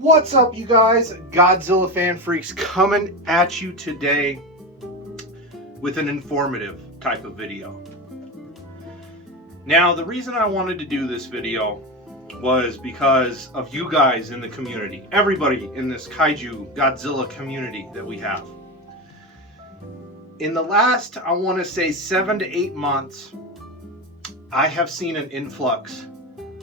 What's up, you guys? Godzilla fan freaks coming at you today with an informative type of video. Now, the reason I wanted to do this video was because of you guys in the community, everybody in this kaiju Godzilla community that we have. In the last, I want to say 7 to 8 months, I have seen an influx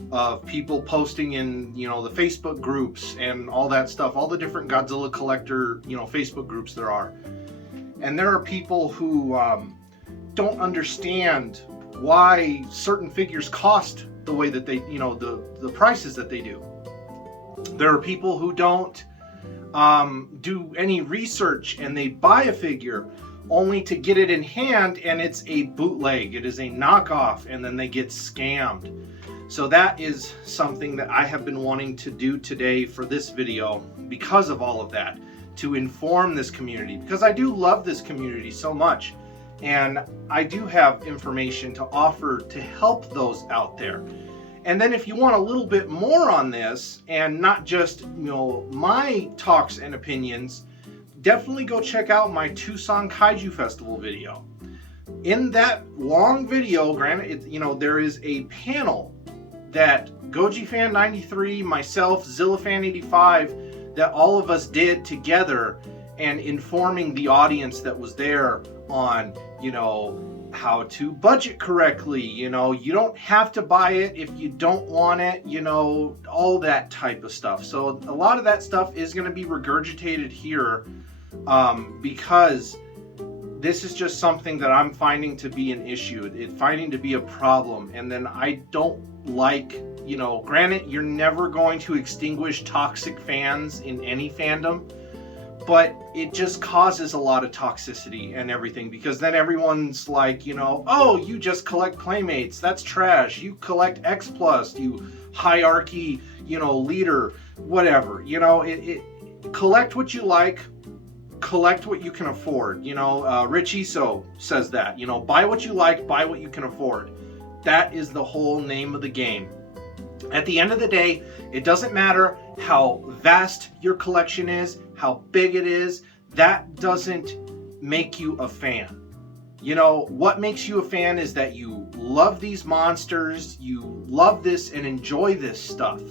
of people posting in, the Facebook groups and all that stuff, all the different Godzilla collector, Facebook groups there are. And there are people who don't understand why certain figures cost the way that they, the prices that they do. There are people who don't do any research and they buy a figure only to get it in hand and it's a bootleg, it is a knockoff, and then they get scammed. So that is something that I have been wanting to do today for this video because of all of that, to inform this community, because I do love this community so much and I do have information to offer to help those out there. And then if you want a little bit more on this and not just, my talks and opinions, definitely go check out my Tucson Kaiju Festival video. In that long video, granted, there is a panel that Goji Fan 93, myself, Zilla Fan 85, that all of us did together, and informing the audience that was there on, how to budget correctly. You don't have to buy it if you don't want it, all that type of stuff. So a lot of that stuff is going to be regurgitated here because this is just something that I'm finding to be an issue, finding to be a problem. And then I don't like, granted, you're never going to extinguish toxic fans in any fandom, but it just causes a lot of toxicity and everything, because then everyone's like, oh, you just collect Playmates, that's trash. You collect X Plus, you hierarchy, leader, whatever. Collect what you like, collect what you can afford. Rich Iso says that, buy what you like, buy what you can afford. That is the whole name of the game. At the end of the day, it doesn't matter how vast your collection is, how big it is. That doesn't make you a fan. What makes you a fan is that you love these monsters, you love this and enjoy this stuff.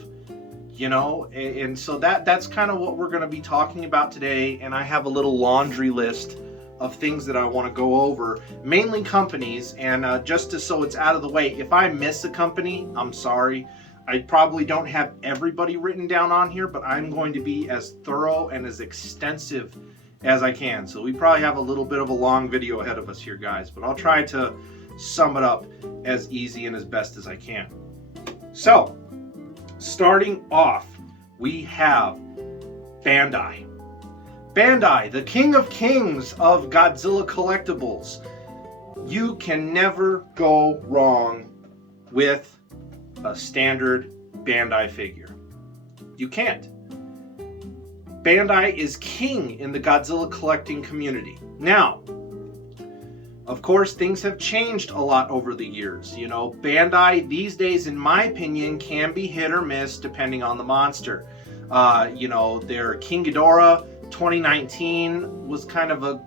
And so that's kind of what we're going to be talking about today. And I have a little laundry list of things that I want to go over, mainly companies. And so it's out of the way, if I miss a company, I'm sorry. I probably don't have everybody written down on here, but I'm going to be as thorough and as extensive as I can. So we probably have a little bit of a long video ahead of us here, guys, but I'll try to sum it up as easy and as best as I can. So, starting off, we have Bandai. Bandai, the king of kings of Godzilla collectibles. You can never go wrong with a standard Bandai figure. You can't. Bandai is king in the Godzilla collecting community. Now, of course, things have changed a lot over the years. Bandai these days, in my opinion, can be hit or miss depending on the monster. Their King Ghidorah 2019 was kind of the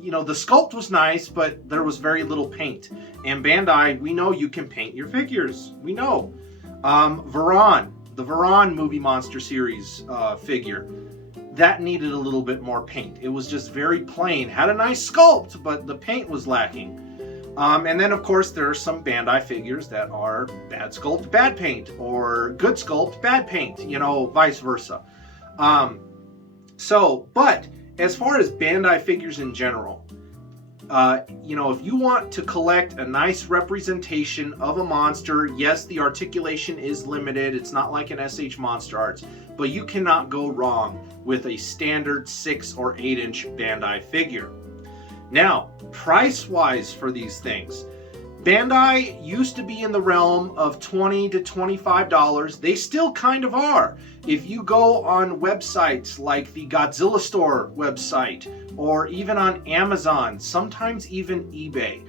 sculpt was nice, but there was very little paint. And Bandai, we know you can paint your figures. We know. Varan, the Varan movie monster series figure, that needed a little bit more paint. It was just very plain. Had a nice sculpt, but the paint was lacking. And then, of course, there are some Bandai figures that are bad sculpt, bad paint, or good sculpt, bad paint, vice versa. But as far as Bandai figures in general, if you want to collect a nice representation of a monster, yes, the articulation is limited. It's not like an SH Monster Arts, but you cannot go wrong with a standard 6 or 8 inch Bandai figure. Now, price-wise for these things, Bandai used to be in the realm of $20 to $25. They still kind of are. If you go on websites like the Godzilla Store website, or even on Amazon, sometimes even eBay,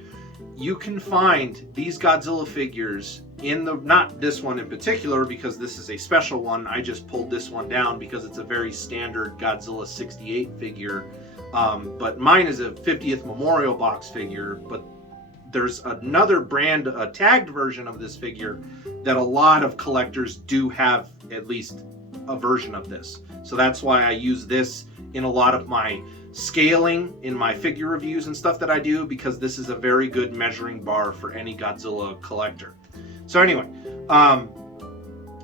you can find these Godzilla figures in the, not this one in particular because this is a special one. I just pulled this one down because it's a very standard Godzilla 68 figure. But mine is a 50th Memorial box figure, but there's another brand, a tagged version of this figure that a lot of collectors do have at least a version of this. So that's why I use this in a lot of my scaling in my figure reviews and stuff that I do, because this is a very good measuring bar for any Godzilla collector. So anyway,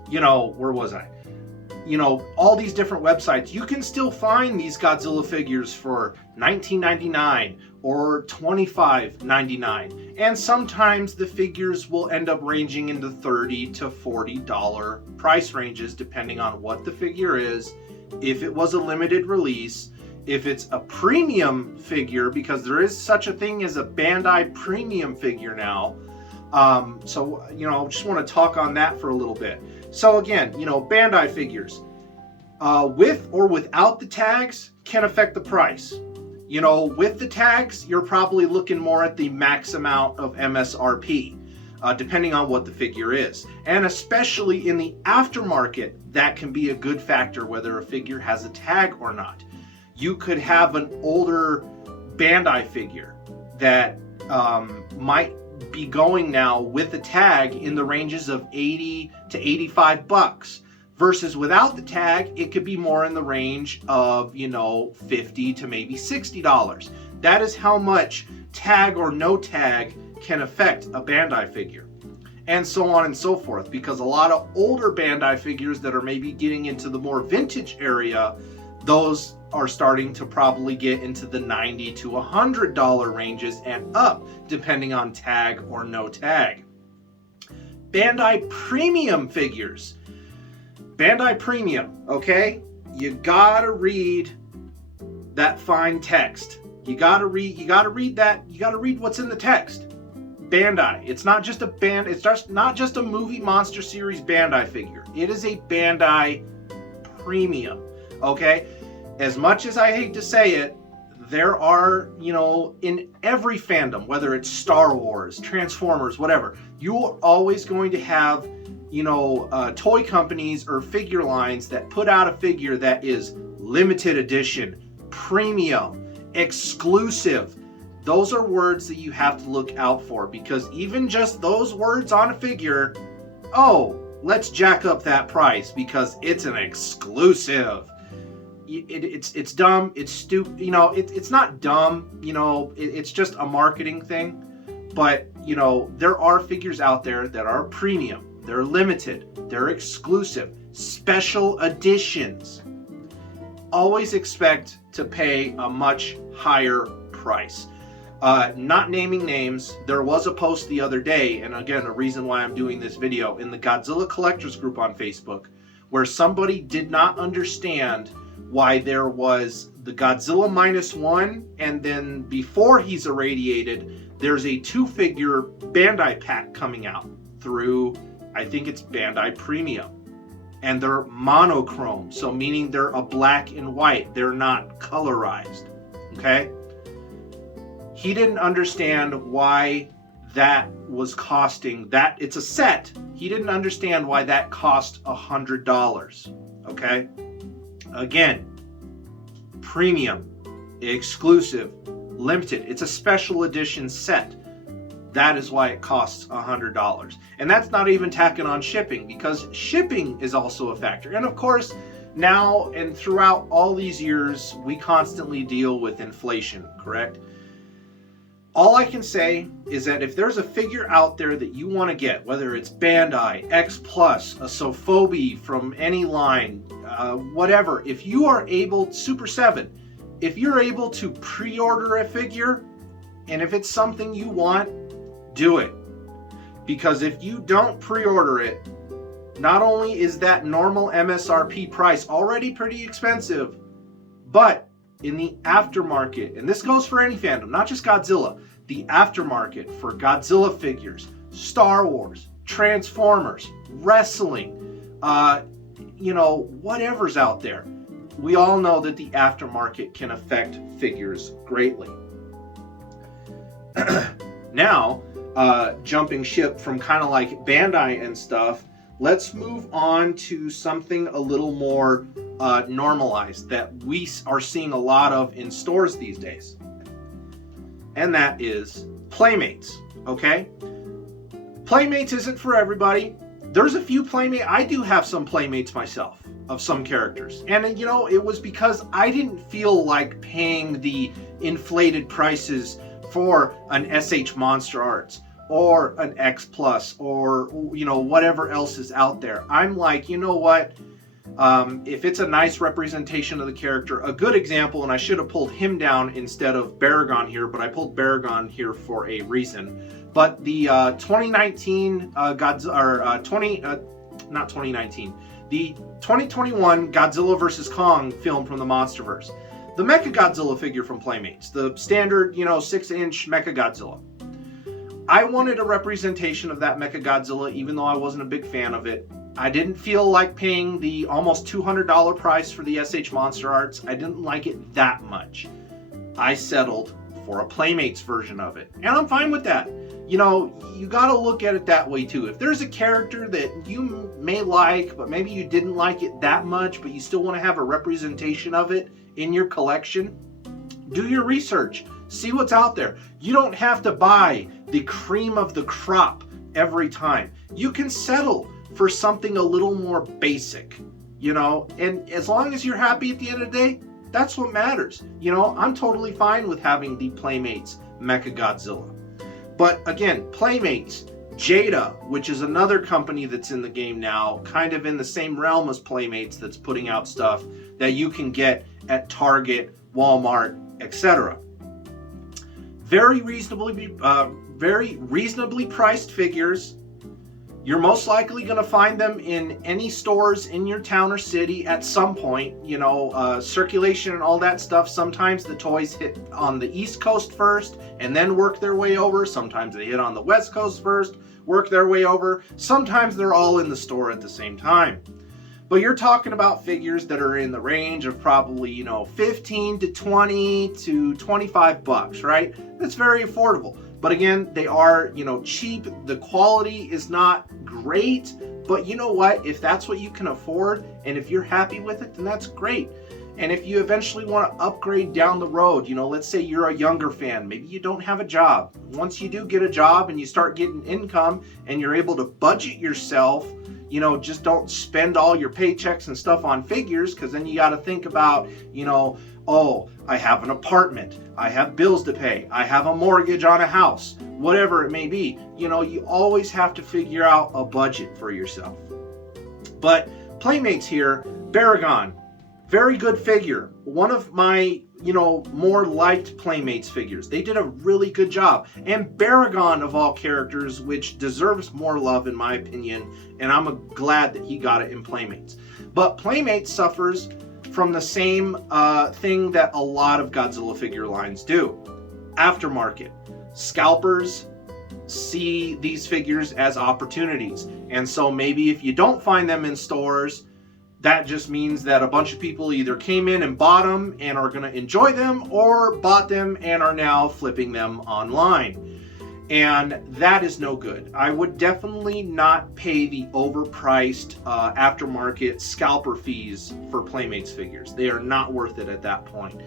you know, where was I? You know, all these different websites, you can still find these Godzilla figures for $19.99 or $25.99. And sometimes the figures will end up ranging in the $30 to $40 price ranges, depending on what the figure is, if it was a limited release, if it's a premium figure, because there is such a thing as a Bandai premium figure now. So, you know, just want to talk on that for a little bit. So again, you know, Bandai figures, with or without the tags can affect the price. You know, with the tags, you're probably looking more at the max amount of MSRP, depending on what the figure is. And especially in the aftermarket, that can be a good factor whether a figure has a tag or not. You could have an older Bandai figure that might be going now with a tag in the ranges of 80 to 85 bucks, versus without the tag it could be more in the range of, you know, 50 to maybe $60. That is how much tag or no tag can affect a Bandai figure, and so on and so forth, because a lot of older Bandai figures that are maybe getting into the more vintage area, those are starting to probably get into the $90 to $100 ranges and up, depending on tag or no tag. Bandai premium figures. Bandai premium, okay? You gotta read that fine text. You gotta read that, you gotta read what's in the text. Bandai, it's not just not just a movie monster series Bandai figure. It is a Bandai premium, okay? As much as I hate to say it, there are, you know, in every fandom, whether it's Star Wars, Transformers, whatever, you're always going to have, you know, toy companies or figure lines that put out a figure that is limited edition, premium, exclusive. Those are words that you have to look out for, because even just those words on a figure, oh, let's jack up that price because it's an exclusive. It's dumb, it's stupid, you know, it's not dumb, you know, it's just a marketing thing. But, you know, there are figures out there that are premium, they're limited, they're exclusive, special editions. Always expect to pay a much higher price. Not naming names, there was a post the other day, and again, a reason why I'm doing this video, in the Godzilla Collectors group on Facebook, where somebody did not understand why there was the Godzilla -1, and then before he's irradiated, there's a 2-figure Bandai pack coming out through, I think it's Bandai Premium. And they're monochrome, so meaning they're a black and white. They're not colorized, okay? He didn't understand why that was costing, that it's a set. He didn't understand why that cost $100, okay? Again, premium, exclusive, limited. It's a special edition set. That is why it costs $100. And that's not even tacking on shipping, because shipping is also a factor. And of course, now and throughout all these years, we constantly deal with inflation, correct? All I can say is that if there's a figure out there that you want to get, whether it's Bandai, X Plus, a Sofobi from any line, whatever, if you are able, Super 7, if you're able to pre-order a figure, and if it's something you want, do it. Because if you don't pre-order it, not only is that normal MSRP price already pretty expensive, but in the aftermarket, and this goes for any fandom, not just Godzilla, the aftermarket for Godzilla figures, Star Wars, Transformers, wrestling, you know, whatever's out there, we all know that the aftermarket can affect figures greatly. Now, jumping ship from kind of like Bandai and stuff. Let's move on to something a little more normalized that we are seeing a lot of in stores these days. And that is Playmates, okay? Playmates isn't for everybody. There's a few Playmates. I do have some Playmates myself of some characters. And, you know, it was because I didn't feel like paying the inflated prices for an SH Monster Arts or an X Plus or, you know, whatever else is out there. I'm like, you know what? If it's a nice representation of the character, a good example, and I should have pulled him down instead of Baragon here, but I pulled Baragon here for a reason. But the 2019 not 2019, the 2021 Godzilla vs. Kong film from the Monsterverse. The Mechagodzilla figure from Playmates, the standard, you know, 6-inch Mechagodzilla. I wanted a representation of that Mechagodzilla, even though I wasn't a big fan of it. I didn't feel like paying the almost $200 price for the SH Monster Arts. I didn't like it that much. I settled for a Playmates version of it, and I'm fine with that. You know, you got to look at it that way too. If there's a character that you may like, but maybe you didn't like it that much, but you still want to have a representation of it in your collection, do your research. See what's out there. You don't have to buy the cream of the crop every time. You can settle for something a little more basic, you know, and as long as you're happy at the end of the day, that's what matters. You know, I'm totally fine with having the Playmates Mechagodzilla. But again, Playmates, Jada, which is another company that's in the game now, kind of in the same realm as Playmates, that's putting out stuff that you can get at Target, Walmart, etc. Very reasonably priced figures. You're most likely going to find them in any stores in your town or city at some point. You know, circulation and all that stuff. Sometimes the toys hit on the East Coast first and then work their way over. Sometimes they hit on the West Coast first, work their way over. Sometimes they're all in the store at the same time. But you're talking about figures that are in the range of probably, you know, 15 to 20 to 25 bucks, right? That's very affordable. But again, they are, you know, cheap. The quality is not great, but you know what? If that's what you can afford and if you're happy with it, then that's great. And if you eventually want to upgrade down the road, you know, let's say you're a younger fan, maybe you don't have a job. Once you do get a job and you start getting income and you're able to budget yourself, you know, just don't spend all your paychecks and stuff on figures, because then you got to think about, you know, oh, I have an apartment, I have bills to pay, I have a mortgage on a house, whatever it may be. You know, you always have to figure out a budget for yourself. But Playmates here, Baragon, very good figure. One of my, you know, more liked Playmates figures. They did a really good job. And Baragon, of all characters, which deserves more love in my opinion, and I'm glad that he got it in Playmates. But Playmates suffers from the same thing that a lot of Godzilla figure lines do. Aftermarket. Scalpers see these figures as opportunities. And so maybe if you don't find them in stores, that just means that a bunch of people either came in and bought them and are going to enjoy them, or bought them and are now flipping them online. And that is no good. I would definitely not pay the overpriced aftermarket scalper fees for Playmates figures. They are not worth it at that point.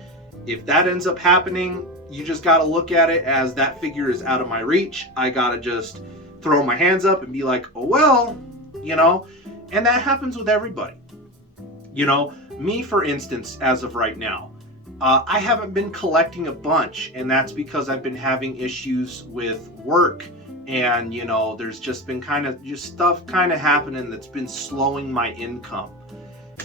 If that ends up happening, you just got to look at it as that figure is out of my reach. I got to just throw my hands up and be like, oh well, you know, and that happens with everybody. You know, me, for instance, as of right now, I haven't been collecting a bunch, and that's because I've been having issues with work, and, you know, there's just been stuff happening that's been slowing my income.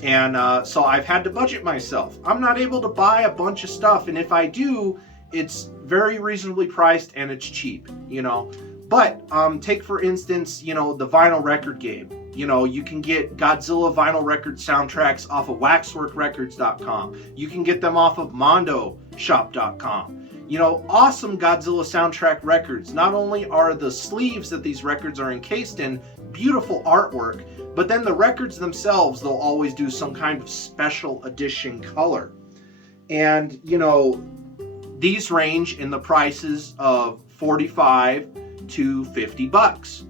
And so I've had to budget myself. I'm not able to buy a bunch of stuff, and if I do, it's very reasonably priced and it's cheap, you know. But take, for instance, you know, the vinyl record game. You know, you can get Godzilla vinyl record soundtracks off of waxworkrecords.com. You can get them off of mondoshop.com. You know, awesome Godzilla soundtrack records. Not only are the sleeves that these records are encased in beautiful artwork, but then the records themselves, they'll always do some kind of special edition color. And, you know, these range in the prices of $45 to $50.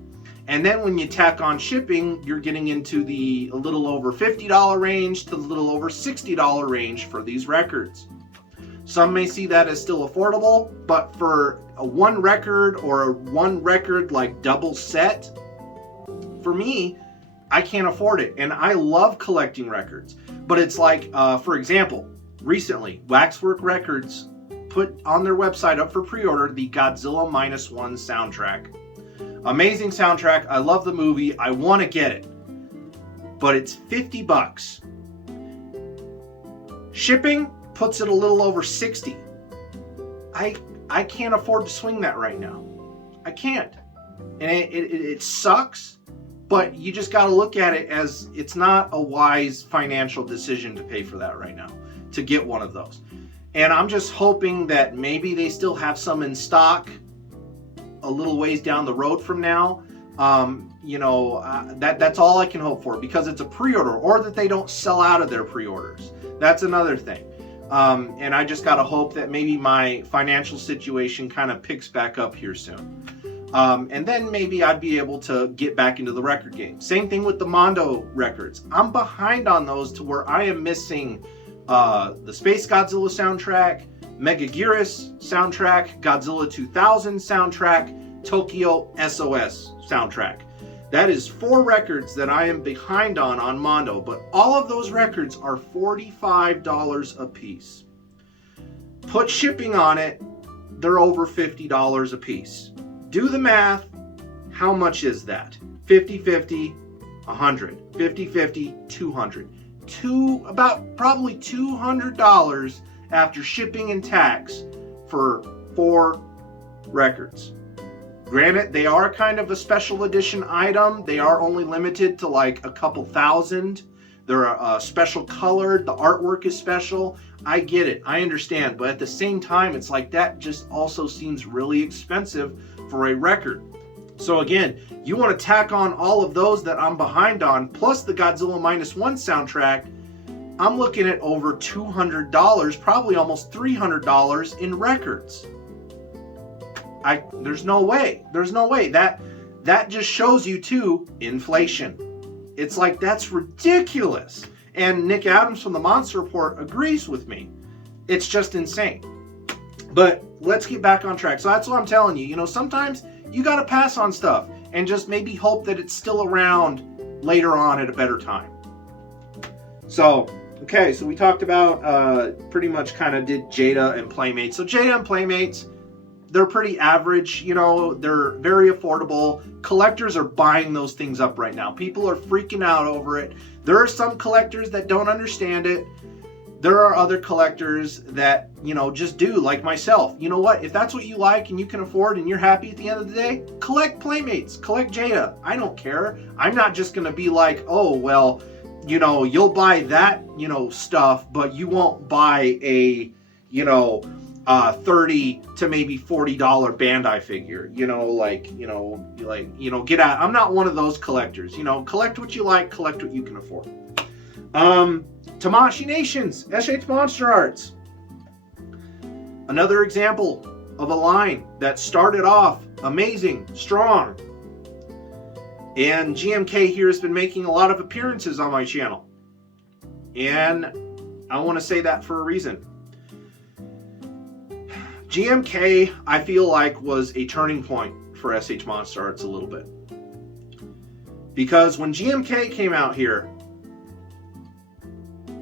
And then when you tack on shipping, you're getting into the a little over $50 range to a little over $60 range for these records. Some may see that as still affordable, but for a one record or a one record like double set, for me, I can't afford it. And I love collecting records. But it's like, for example, recently, Waxwork Records put on their website up for pre-order the Godzilla -1 soundtrack. Amazing soundtrack. I love the movie. I want to get it. But it's $50. Shipping puts it a little over $60. I can't afford to swing that right now. I can't. And it sucks, but you just got to look at it as it's not a wise financial decision to pay for that right now, to get one of those. And I'm just hoping that maybe they still have some in stock a little ways down the road from now. That's all I can hope for, because it's a pre-order, or that they don't sell out of their pre-orders. That's another thing. And I just got to hope that maybe my financial situation kind of picks back up here soon. And then maybe I'd be able to get back into the record game. Same thing with the Mondo records. I'm behind on those to where I am missing the Space Godzilla soundtrack, Megaguirus soundtrack, Godzilla 2000 soundtrack, Tokyo SOS soundtrack. That is 4 records that I am behind on Mondo, but all of those records are $45 a piece. Put shipping on it, they're over $50 a piece. Do the math. How much is that? 50-50, 100. 50-50, 200. About probably $200 after shipping and tax for 4 records. Granted, they are kind of a special edition item. They are only limited to like a couple thousand. They're special colored. The artwork is special. I get it. I understand. But at the same time, it's like that just also seems really expensive for a record. So again, you want to tack on all of those that I'm behind on, plus the Godzilla -1 soundtrack, I'm looking at over $200, probably almost $300 in records. There's no way. There's no way. That just shows you too, inflation. It's like, that's ridiculous. And Nick Adams from the Monster Report agrees with me. It's just insane. But let's get back on track. So that's what I'm telling you. You know, sometimes you got to pass on stuff and just maybe hope that it's still around later on at a better time. So, okay, so we talked about, pretty much kind of did Jada and Playmates. So Jada and Playmates, they're pretty average, you know, they're very affordable. Collectors are buying those things up right now. People are freaking out over it. There are some collectors that don't understand it. There are other collectors that, you know, just do, like myself. You know what? If that's what you like and you can afford and you're happy at the end of the day, collect Playmates, collect Jada. I don't care. I'm not just going to be like, oh, well, you know, you'll buy that, you know, stuff, but you won't buy a, you know, $30 to maybe $40 Bandai figure, you know, get out. I'm not one of those collectors, you know, collect what you like, collect what you can afford. Tamashii Nations, SH Monster Arts. Another example of a line that started off amazing, strong. And GMK here has been making a lot of appearances on my channel. And I want to say that for a reason. GMK, I feel like, was a turning point for SH Monster Arts a little bit. Because when GMK came out here,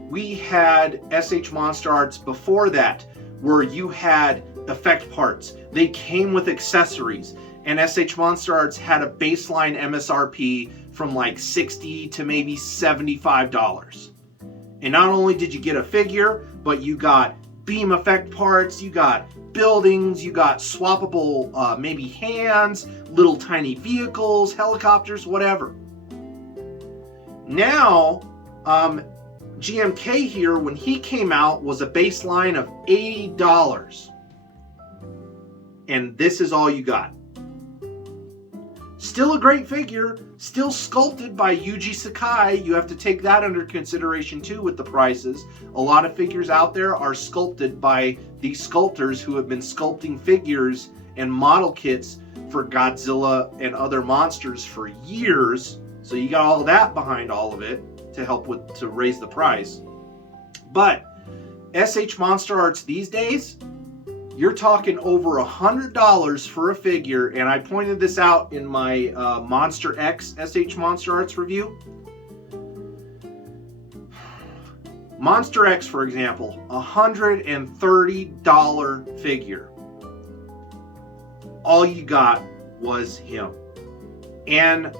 we had SH Monster Arts before that, where you had effect parts. They came with accessories. And SH Monster Arts had a baseline MSRP from like $60 to maybe $75. And not only did you get a figure, but you got beam effect parts, you got buildings, you got swappable maybe hands, little tiny vehicles, helicopters, whatever. Now, GMK here, when he came out, was a baseline of $80. And this is all you got. Still a great figure, still sculpted by Yuji Sakai. You have to take that under consideration too with the prices. A lot of figures out there are sculpted by these sculptors who have been sculpting figures and model kits for Godzilla and other monsters for years. So you got all that behind all of it to help to raise the price. But SH Monster Arts these days, you're talking over $100 for a figure, and I pointed this out in my Monster X SH Monster Arts review. Monster X, for example, $130 figure. All you got was him and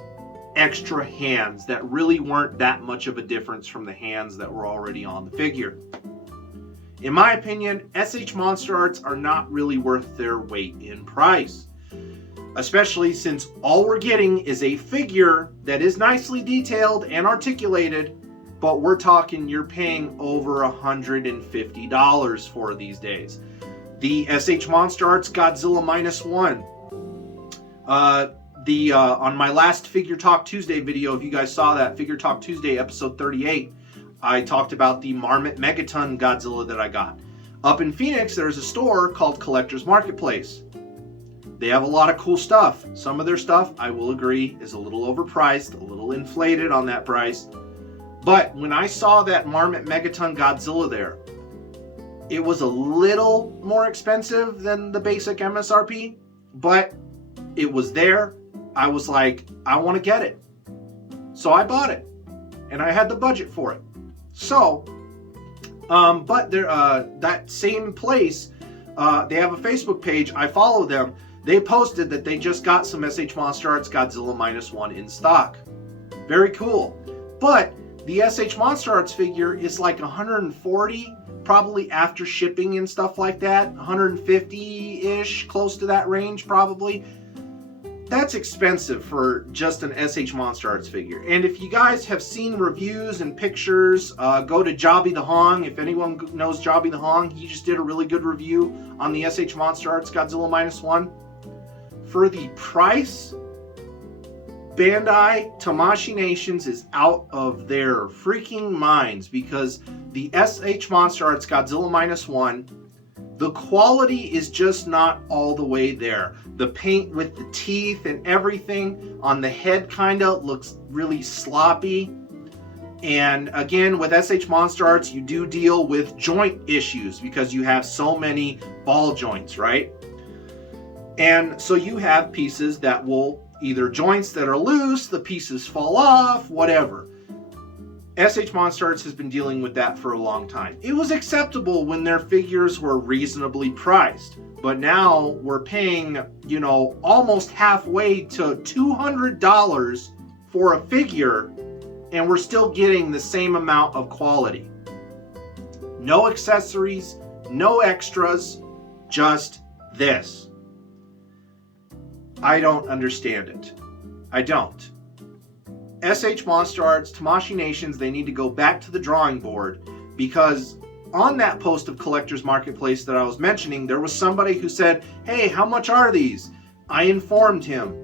extra hands that really weren't that much of a difference from the hands that were already on the figure. In my opinion, SH Monster Arts are not really worth their weight in price, especially since all we're getting is a figure that is nicely detailed and articulated, but we're talking you're paying over $150 for these days. The SH Monster Arts Godzilla -1. On my last Figure Talk Tuesday video, if you guys saw that, Figure Talk Tuesday episode 38, I talked about the Marmot Megaton Godzilla that I got. Up in Phoenix, there's a store called Collectors Marketplace. They have a lot of cool stuff. Some of their stuff, I will agree, is a little overpriced, a little inflated on that price. But when I saw that Marmot Megaton Godzilla there, it was a little more expensive than the basic MSRP, but it was there. I was like, I want to get it. So I bought it, and I had the budget for it. So, but that same place, they have a Facebook page. I follow them. They posted that they just got some SH Monster Arts Godzilla -1 in stock. Very cool. But the SH Monster Arts figure is like $140, probably after shipping and stuff like that. $150-ish, close to that range probably. That's expensive for just an SH Monster Arts figure. And if you guys have seen reviews and pictures, go to Jobby the Hong. If anyone knows Jobby the Hong, he just did a really good review on the SH Monster Arts Godzilla -1. For the price, Bandai Tamashii Nations is out of their freaking minds, because the SH Monster Arts Godzilla -1, the quality is just not all the way there. The paint with the teeth and everything on the head kind of looks really sloppy. And again, with SH Monster Arts, you do deal with joint issues because you have so many ball joints, right? And so you have pieces that will either joints that are loose, the pieces fall off, whatever. SH Monster Arts has been dealing with that for a long time. It was acceptable when their figures were reasonably priced, but now we're paying, you know, almost halfway to $200 for a figure, and we're still getting the same amount of quality. No accessories, no extras, just this. I don't understand it. I don't. SH Monster Arts, Tamashii Nations, they need to go back to the drawing board, because on that post of Collectors Marketplace that I was mentioning, there was somebody who said, hey, how much are these? I informed him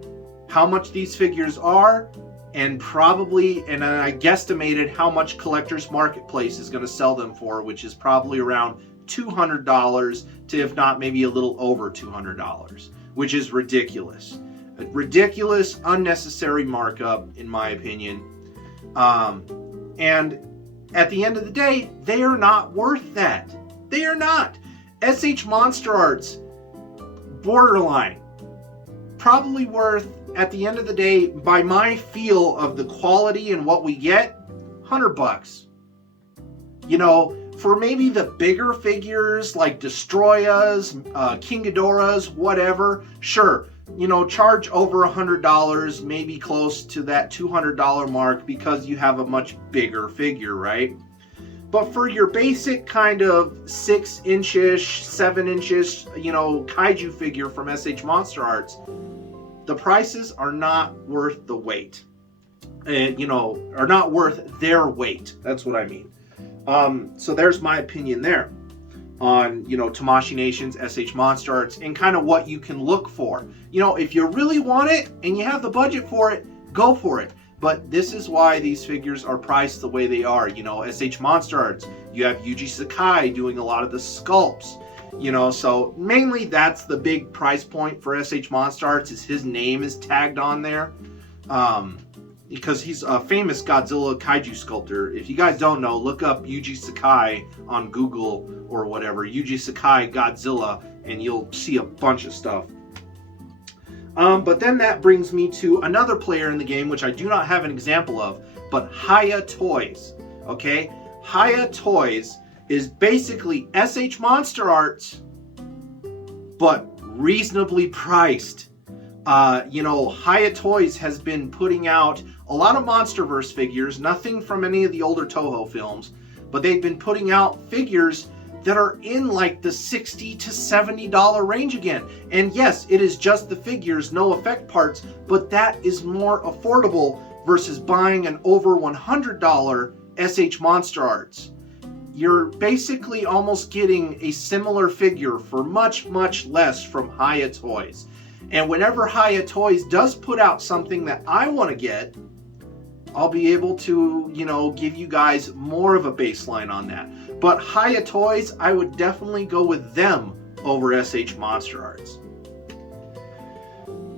how much these figures are, and I guesstimated how much Collectors Marketplace is going to sell them for, which is probably around $200 to, if not maybe a little over $200, which is ridiculous. A ridiculous, unnecessary markup, in my opinion. And at the end of the day, they are not worth that. They are not. SH Monster Arts, borderline. Probably worth, at the end of the day, by my feel of the quality and what we get, $100. You know, for maybe the bigger figures like Destroyas, King Ghidorahs, whatever, sure. You know, charge over $100, maybe close to that $200 mark, because you have a much bigger figure, right? But for your basic kind of 6-inch-ish, 7-inch-ish, you know, kaiju figure from SH Monster Arts, the prices are not worth the weight. And, you know, are not worth their weight. That's what I mean. So there's my opinion there on, you know, Tamashii Nations, SH Monster Arts, and kind of what you can look for. You know, if you really want it and you have the budget for it, go for it. But this is why these figures are priced the way they are. You know, SH Monster Arts, you have Yuji Sakai doing a lot of the sculpts. You know, so mainly that's the big price point for SH Monster Arts, is his name is tagged on there. Because he's a famous Godzilla kaiju sculptor. If you guys don't know, look up Yuji Sakai on Google or whatever, Yuji Sakai Godzilla, and you'll see a bunch of stuff. But then that brings me to another player in the game, which I do not have an example of, but Haya Toys. Okay, Haya Toys is basically SH Monster Arts, but reasonably priced. You know, Haya Toys has been putting out a lot of MonsterVerse figures, nothing from any of the older Toho films, but they've been putting out figures that are in like the $60 to $70 range again. And yes, it is just the figures, no effect parts, but that is more affordable versus buying an over $100 SH Monster Arts. You're basically almost getting a similar figure for much, much less from Haya Toys. And whenever Haya Toys does put out something that I want to get, I'll be able to, you know, give you guys more of a baseline on that. But Haya Toys, I would definitely go with them over SH Monster Arts.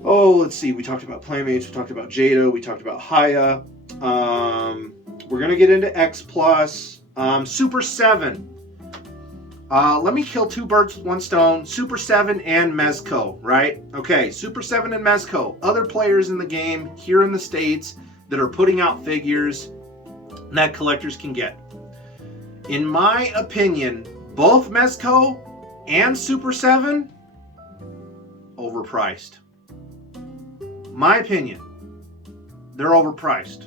Oh, let's see. We talked about Playmates. We talked about Jada. We talked about Haya. We're going to get into X Plus. Super 7. Let me kill two birds with one stone. Super 7 and Mezco, right? Okay, Super 7 and Mezco. Other players in the game here in the States that are putting out figures that collectors can get. In my opinion, both Mezco and Super 7, overpriced. My opinion, they're overpriced.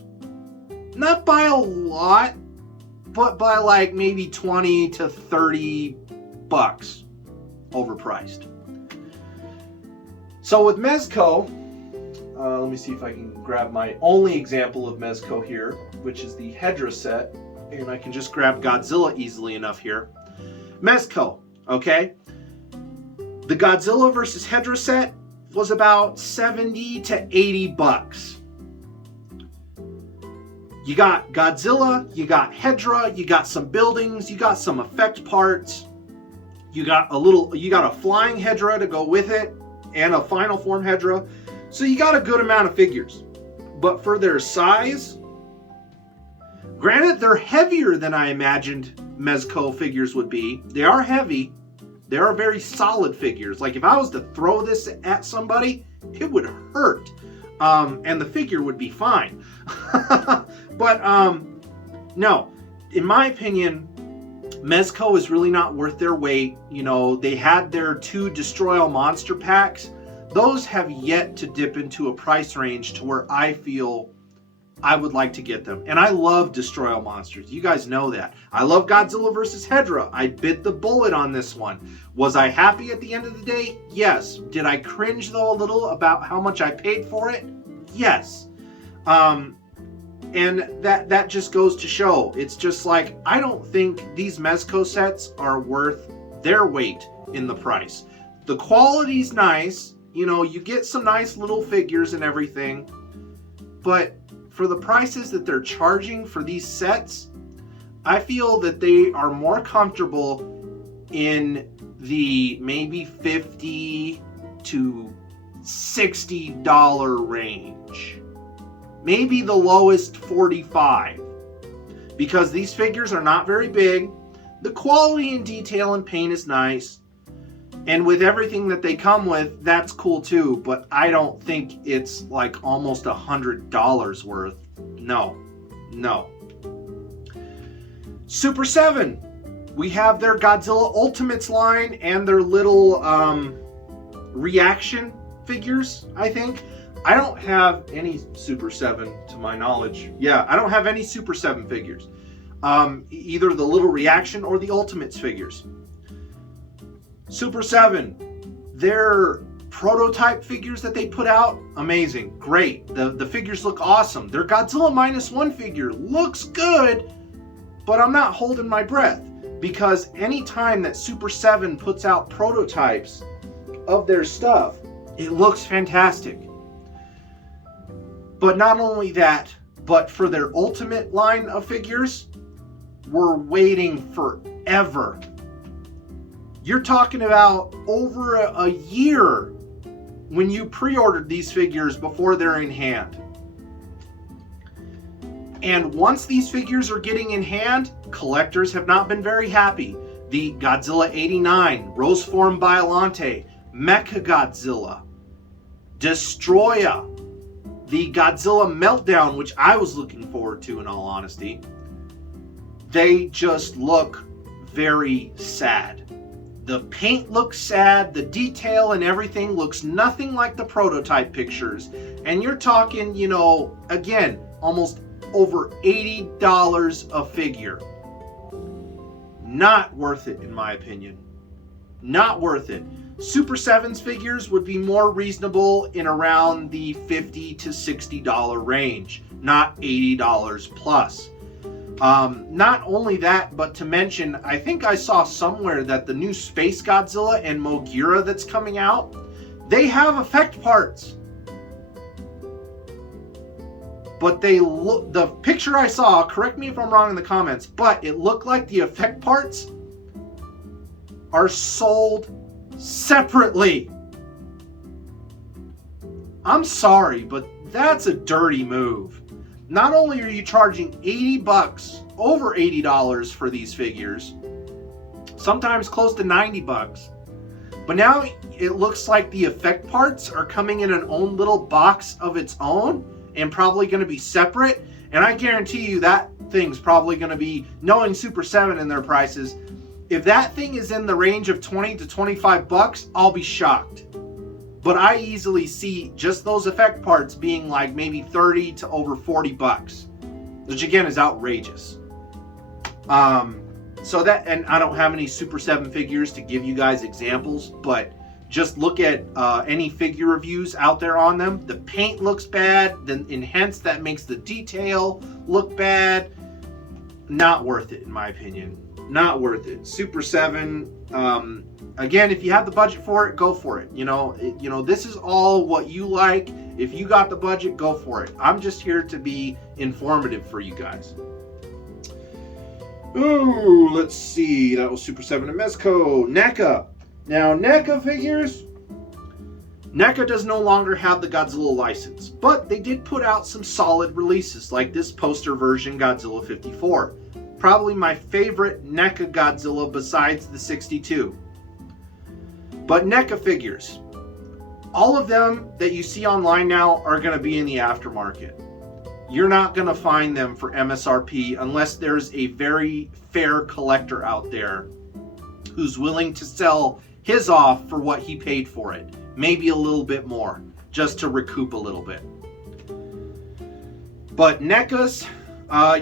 Not by a lot, but by like maybe 20 to 30 bucks overpriced. So with Mezco, let me see if I can grab my only example of Mezco here, which is the Hedra set, and I can just grab Godzilla easily enough here. Mezco, okay? The Godzilla versus Hedra set was about 70 to 80 bucks. You got Godzilla, you got Hedra, you got some buildings, you got some effect parts, you got a flying Hedra to go with it, and a final form Hedra. So you got a good amount of figures. But for their size, granted they're heavier than I imagined Mezco figures would be. They are heavy. They are very solid figures. Like if I was to throw this at somebody, it would hurt. And the figure would be fine. But no, in my opinion, Mezco is really not worth their weight. You know, they had their 2 Destroy All Monster packs. Those have yet to dip into a price range to where I feel I would like to get them. And I love Destroy All Monsters. You guys know that. I love Godzilla vs. Hedra. I bit the bullet on this one. Was I happy at the end of the day? Yes. Did I cringe though a little about how much I paid for it? Yes. And that just goes to show. It's just like, I don't think these Mezco sets are worth their weight in the price. The quality's nice. You know, you get some nice little figures and everything. But for the prices that they're charging for these sets, I feel that they are more comfortable in the maybe $50 to $60 range. Maybe the lowest $45. Because these figures are not very big. The quality and detail and paint is nice. And with everything that they come with, that's cool too. But I don't think it's like almost $100 worth. No. Super 7. We have their Godzilla Ultimates line and their little reaction figures, I think. I don't have any Super 7 to my knowledge. Yeah, I don't have any Super 7 figures. Either the little reaction or the Ultimates figures. Super 7, their prototype figures that they put out, amazing, great. The figures look awesome. Their Godzilla -1 figure looks good, but I'm not holding my breath, because anytime that Super 7 puts out prototypes of their stuff, it looks fantastic. But not only that, but for their Ultimate line of figures, we're waiting forever You're talking about over a year when you pre-ordered these figures before they're in hand. And once these figures are getting in hand, collectors have not been very happy. The Godzilla 89, Roseform Biollante, Mechagodzilla, Destroya, the Godzilla Meltdown, which I was looking forward to in all honesty, they just look very sad. The paint looks sad, the detail and everything looks nothing like the prototype pictures. And you're talking, you know, again, almost over $80 a figure. Not worth it, in my opinion. Not worth it. Super 7's figures would be more reasonable in around the $50 to $60 range, not $80 plus. Not only that, but to mention, I think I saw somewhere that the new Space Godzilla and Mogira that's coming out, they have effect parts. But they look, the picture I saw, correct me if I'm wrong in the comments, but it looked like the effect parts are sold separately. I'm sorry, but that's a dirty move. Not only are you charging $80, over $80 for these figures, sometimes close to $90, but now it looks like the effect parts are coming in an own little box of its own and probably going to be separate. And I guarantee you that thing's probably going to be, knowing Super 7 and their prices, if that thing is in the range of $20 to $25, I'll be shocked. But I easily see just those effect parts being like maybe $30 to over $40, which again is outrageous. So that, and I don't have any Super 7 figures to give you guys examples, but just look at any figure reviews out there on them. The paint looks bad, then hence that makes the detail look bad. Not worth it, in my opinion. Not worth it. Super 7, again, if you have the budget for it, go for it. You know, this is all what you like. If you got the budget, go for it. I'm just here to be informative for you guys. Ooh, let's see. That was Super 7 and Mezco. NECA. Now, NECA figures. NECA does no longer have the Godzilla license, but they did put out some solid releases, like this poster version Godzilla 54. Probably my favorite NECA Godzilla besides the 62. But NECA figures, all of them that you see online now are going to be in the aftermarket. You're not going to find them for MSRP unless there's a very fair collector out there who's willing to sell his off for what he paid for it. Maybe a little bit more, just to recoup a little bit. But NECAs,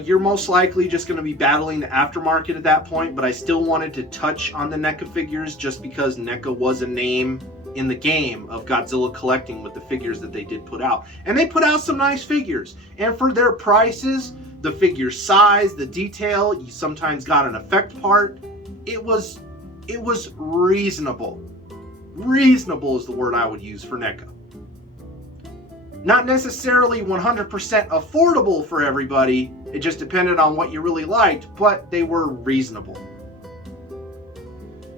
you're most likely just going to be battling the aftermarket at that point, but I still wanted to touch on the NECA figures just because NECA was a name in the game of Godzilla collecting with the figures that they did put out. And they put out some nice figures. And for their prices, the figure size, the detail, you sometimes got an effect part. It was reasonable. Reasonable is the word I would use for NECA. Not necessarily 100% affordable for everybody. It just depended on what you really liked, but they were reasonable.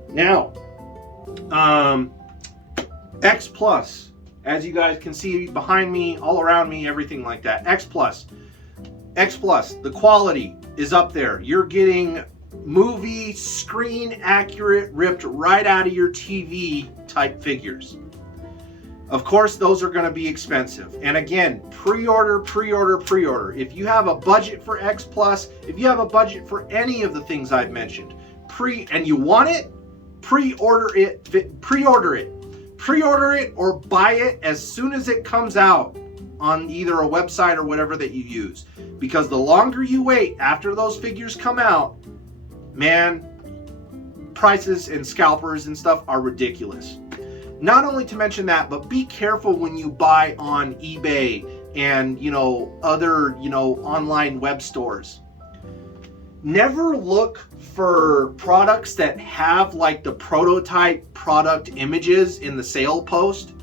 Now, X Plus, as you guys can see behind me, all around me, everything like that. X Plus, the quality is up there. You're getting movie screen accurate, ripped right out of your TV type figures. Of course, those are going to be expensive. And again, pre-order. If you have a budget for X Plus, if you have a budget for any of the things I've mentioned, and you want it, pre-order it or buy it as soon as it comes out on either a website or whatever that you use. Because the longer you wait after those figures come out, man, prices and scalpers and stuff are ridiculous. Not only to mention that, but be careful when you buy on eBay and, other, online web stores. Never look for products that have like the prototype product images in the sale post,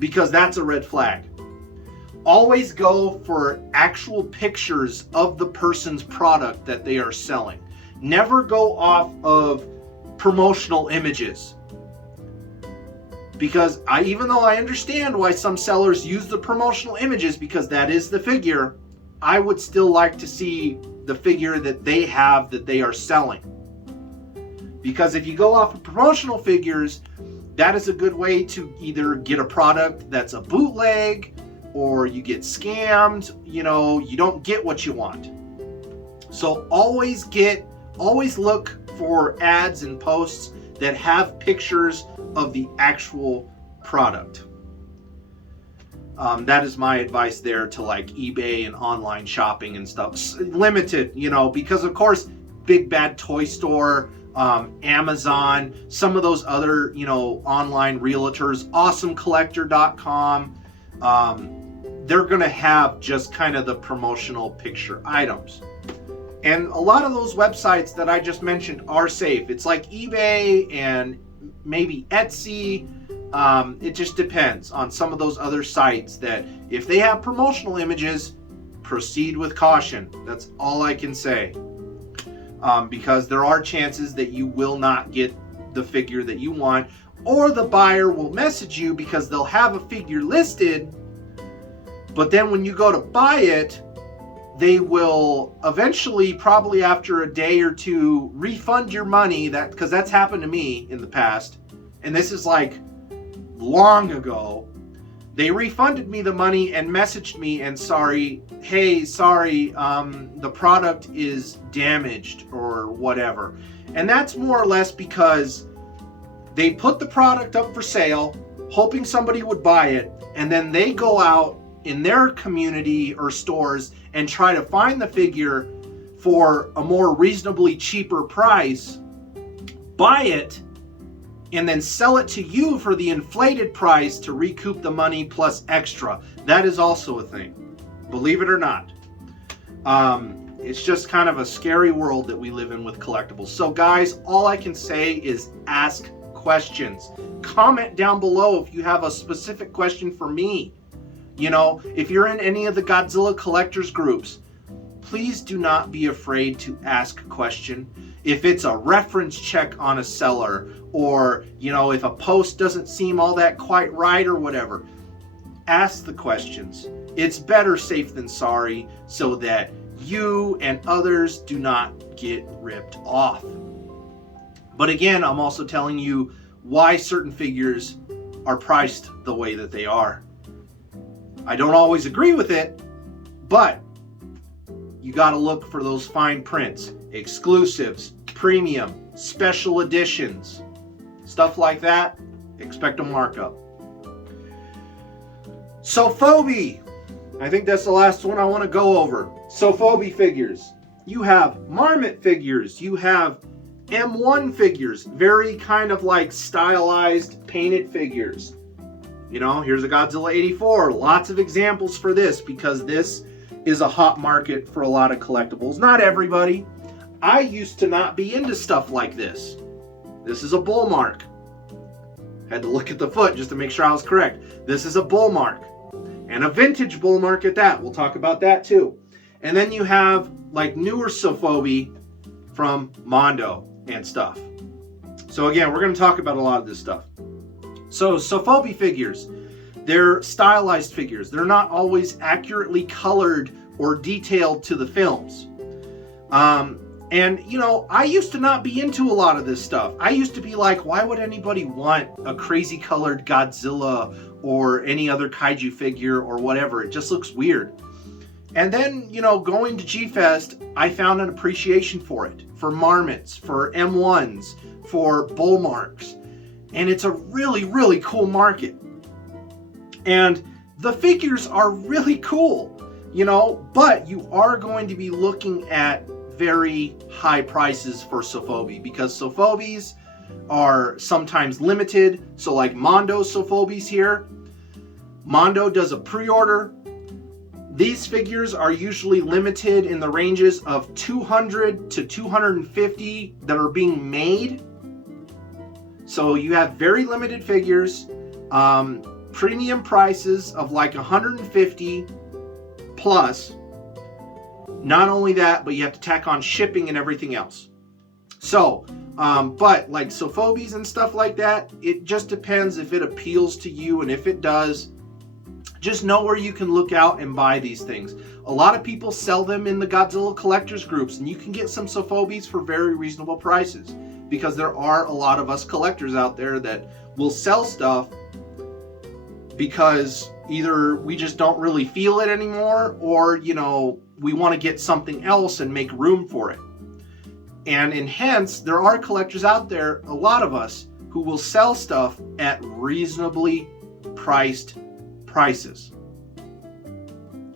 because that's a red flag. Always go for actual pictures of the person's product that they are selling. Never go off of promotional images. Because even though I understand why some sellers use the promotional images, because that is the figure, I would still like to see the figure that they have that they are selling. Because if you go off of promotional figures, that is a good way to either get a product that's a bootleg, or you get scammed, you don't get what you want. So always look for ads and posts that have pictures of the actual product. That is my advice there to like eBay and online shopping and stuff. Limited, because of course, Big Bad Toy Store, Amazon, some of those other, online realtors, awesomecollector.com, they're going to have just kind of the promotional picture items. And a lot of those websites that I just mentioned are safe. It's like eBay and maybe Etsy. It just depends on some of those other sites that if they have promotional images, proceed with caution. That's all I can say. Because there are chances that you will not get the figure that you want, or the buyer will message you because they'll have a figure listed, but then when you go to buy it, they will eventually, probably after a day or two, refund your money. Because that's happened to me in the past, and this is like long ago. They refunded me the money and messaged me and sorry, the product is damaged or whatever. And that's more or less because they put the product up for sale, hoping somebody would buy it, and then they go out in their community or stores and try to find the figure for a more reasonably cheaper price, buy it, and then sell it to you for the inflated price to recoup the money plus extra. That is also a thing, believe it or not. It's just kind of a scary world that we live in with collectibles. So guys, all I can say is ask questions. Comment down below if you have a specific question for me. If you're in any of the Godzilla collectors groups, please do not be afraid to ask a question. If it's a reference check on a seller, or, if a post doesn't seem all that quite right or whatever, ask the questions. It's better safe than sorry, so that you and others do not get ripped off. But again, I'm also telling you why certain figures are priced the way that they are. I don't always agree with it, but you got to look for those fine prints, exclusives, premium, special editions, stuff like that. Expect a markup. Sophobie. I think that's the last one I want to go over. Sophobie figures. You have Marmot figures. You have M1 figures. Very kind of like stylized painted figures. Here's a Godzilla 84. Lots of examples for this because this is a hot market for a lot of collectibles. Not everybody. I used to not be into stuff like this. This is a bull mark. Had to look at the foot just to make sure I was correct. This is a bull mark. And a vintage bull mark at that. We'll talk about that too. And then you have like newer Sophobie from Mondo and stuff. So again, we're going to talk about a lot of this stuff. So Sophobie figures, they're stylized figures. They're not always accurately colored or detailed to the films. I used to not be into a lot of this stuff. I used to be like, why would anybody want a crazy colored Godzilla or any other kaiju figure or whatever? It just looks weird. And then, going to G-Fest, I found an appreciation for it, for marmots, for M1s, for bull marks. And it's a really, really cool market. And the figures are really cool, but you are going to be looking at very high prices for Sophobie because Sophobies are sometimes limited. So like Mondo Sophobies here, Mondo does a pre-order. These figures are usually limited in the ranges of 200 to 250 that are being made. So you have very limited figures, premium prices of like 150 plus. Not only that, but you have to tack on shipping and everything else. So But like Sophobies and stuff like that, it just depends if it appeals to you, and if it does, just know where you can look out and buy these things. A lot of people sell them in the Godzilla collectors groups, and you can get some Sophobies for very reasonable prices, because there are a lot of us collectors out there that will sell stuff because either we just don't really feel it anymore, or, you know, we want to get something else and make room for it. And hence, there are collectors out there, a lot of us, who will sell stuff at reasonably priced prices.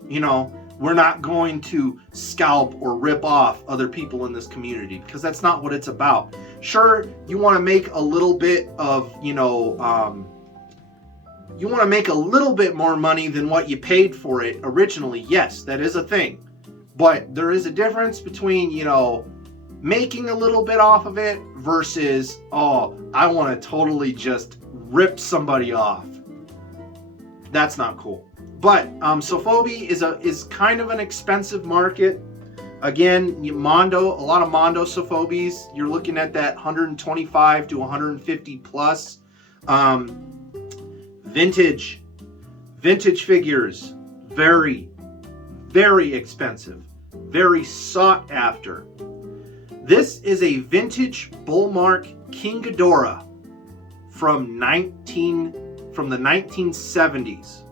You know, we're not going to scalp or rip off other people in this community, because that's not what it's about. Sure, you want to make a little bit of, you know, you want to make a little bit more money than what you paid for it originally. Yes, that is a thing. But there is a difference between, you know, making a little bit off of it versus, oh, I want to totally just rip somebody off. That's not cool. But Sophobie is kind of an expensive market. Again, Mondo, a lot of Mondo Sophobies, you're looking at that 125 to 150 plus. Vintage figures, very, very expensive, very sought after. This is a vintage Bullmark King Ghidorah from the 1970s.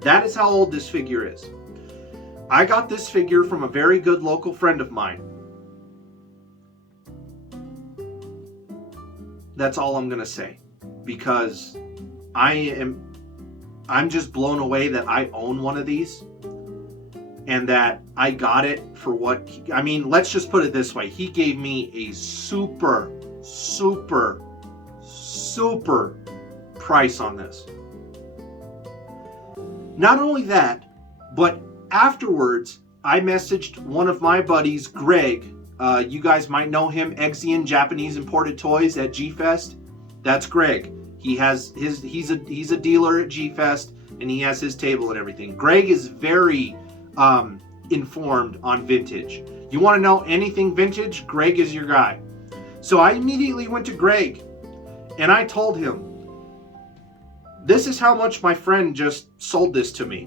That is how old this figure is. I got this figure from a very good local friend of mine. That's all I'm gonna say, because I'm just blown away that I own one of these, and that I got it for what, I mean, let's just put it this way. He gave me a super, super, super price on this. Not only that, but afterwards, I messaged one of my buddies, Greg. You guys might know him, Exian Japanese Imported Toys at G-Fest. That's Greg. He's a dealer at G-Fest, and he has his table and everything. Greg is very informed on vintage. You want to know anything vintage? Greg is your guy. So I immediately went to Greg and I told him, this is how much my friend just sold this to me.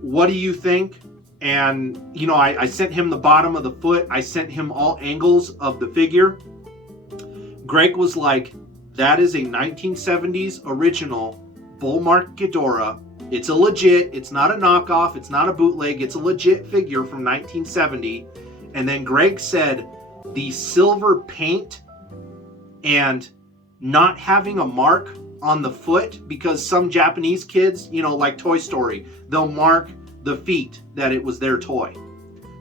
What do you think? And, you know, I sent him the bottom of the foot. I sent him all angles of the figure. Greg was like, that is a 1970s original Bullmark Ghidorah. It's a legit, it's not a knockoff, it's not a bootleg, it's a legit figure from 1970. And then Greg said the silver paint and not having a mark on the foot, because some Japanese kids, you know, like Toy Story, they'll mark the feet that it was their toy.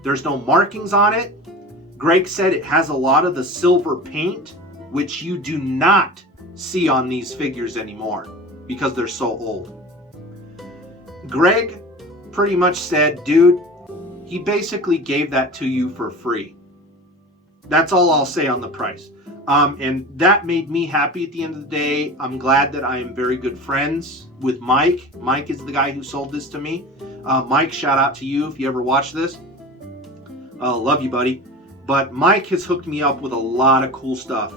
There's no markings on it. Greg said it has a lot of the silver paint, which you do not see on these figures anymore because they're so old. Greg pretty much said, dude, he basically gave that to you for free. That's all I'll say on the price. And that made me happy at the end of the day. I'm glad that I am very good friends with Mike. Mike is the guy who sold this to me. Mike, shout out to you if you ever watch this. Love you, buddy. But Mike has hooked me up with a lot of cool stuff.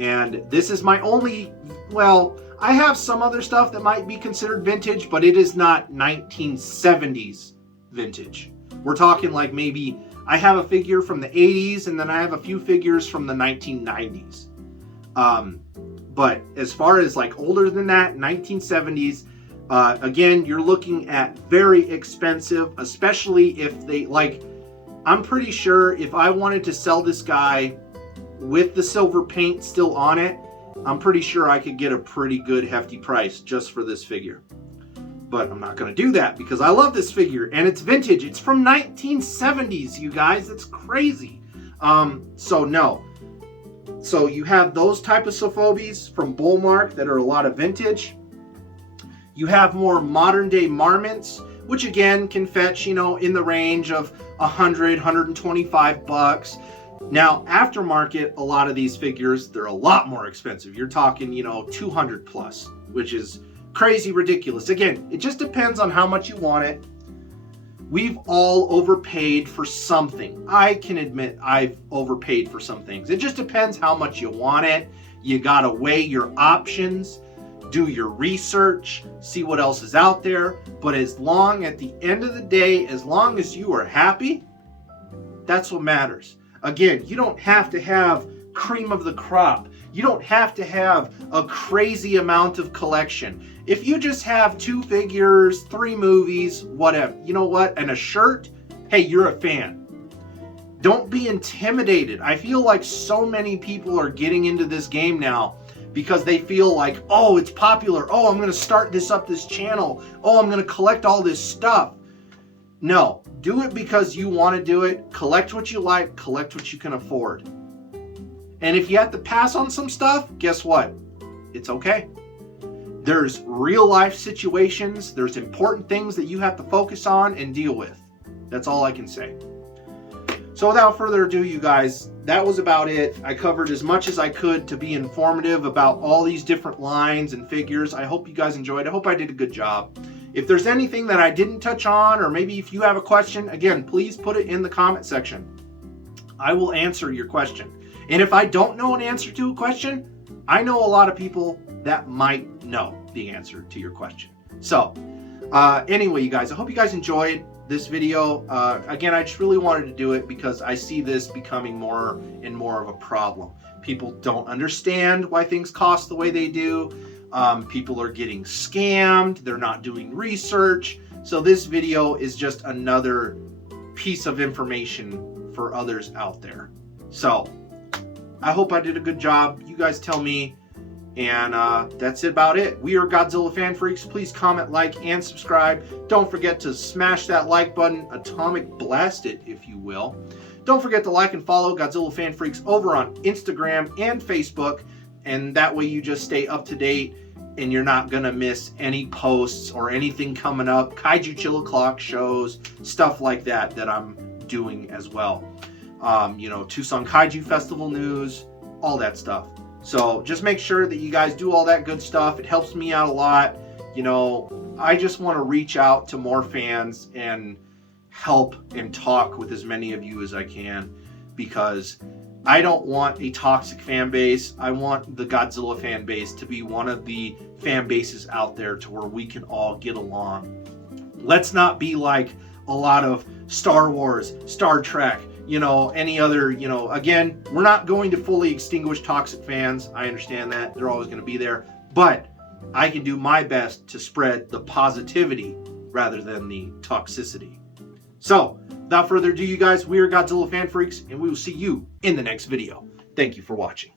And this is my only, well, I have some other stuff that might be considered vintage, but it is not 1970s vintage. We're talking like maybe I have a figure from the 80s, and then I have a few figures from the 1990s. But as far as like older than that, 1970s, again, you're looking at very expensive, especially if they, like, I'm pretty sure if I wanted to sell this guy with the silver paint still on it, I'm pretty sure I could get a pretty good hefty price just for this figure. But I'm not going to do that because I love this figure and it's vintage. It's from 1970s, you guys. It's crazy. So no. So you have those type of Sophobies from Bullmark that are a lot of vintage. You have more modern day Marmots, which again can fetch, you know, in the range of 100, 125 bucks. Now, aftermarket, a lot of these figures, they're a lot more expensive. You're talking, you know, 200 plus, which is crazy ridiculous. Again, it just depends on how much you want it. We've all overpaid for something. I can admit I've overpaid for some things. It just depends how much you want it. You gotta weigh your options, do your research, see what else is out there. But at the end of the day, as long as you are happy, that's what matters. Again, you don't have to have cream of the crop. You don't have to have a crazy amount of collection. If you just have 2 figures, 3 movies, whatever, you know what, and a shirt, hey, you're a fan. Don't be intimidated. I feel like so many people are getting into this game now because they feel like, oh, it's popular. Oh, I'm going to start this channel. Oh, I'm going to collect all this stuff. No, do it because you want to do it. Collect what you like, collect what you can afford. And if you have to pass on some stuff, guess what? It's okay. There's real life situations. There's important things that you have to focus on and deal with. That's all I can say. So without further ado, you guys, that was about it. I covered as much as I could to be informative about all these different lines and figures. I hope you guys enjoyed. I hope I did a good job. If there's anything that I didn't touch on, or maybe if you have a question, again, please put it in the comment section. I will answer your question. And if I don't know an answer to a question, I know a lot of people that might know the answer to your question. So anyway, you guys, I hope you guys enjoyed this video. Again, I just really wanted to do it because I see this becoming more and more of a problem. People don't understand why things cost the way they do. People are getting scammed. They're not doing research. So this video is just another piece of information for others out there. So I hope I did a good job. You guys tell me. And that's about it. We are Godzilla Fan Freaks. Please comment, like, and subscribe. Don't forget to smash that like button, atomic blast it, if you will. Don't forget to like and follow Godzilla Fan Freaks over on Instagram and Facebook. And that way you just stay up to date and you're not going to miss any posts or anything coming up. Kaiju Chill O'Clock shows, stuff like that I'm doing as well. Tucson Kaiju Festival news, all that stuff. So just make sure that you guys do all that good stuff. It helps me out a lot. I just want to reach out to more fans and help and talk with as many of you as I can, because I don't want a toxic fan base. I want the Godzilla fan base to be one of the fan bases out there to where we can all get along. Let's not be like a lot of Star Wars, Star Trek, any other, again, we're not going to fully extinguish toxic fans. I understand that. They're always going to be there. But I can do my best to spread the positivity rather than the toxicity. So, without further ado, you guys, we are Godzilla Fan Freaks, and we will see you in the next video. Thank you for watching.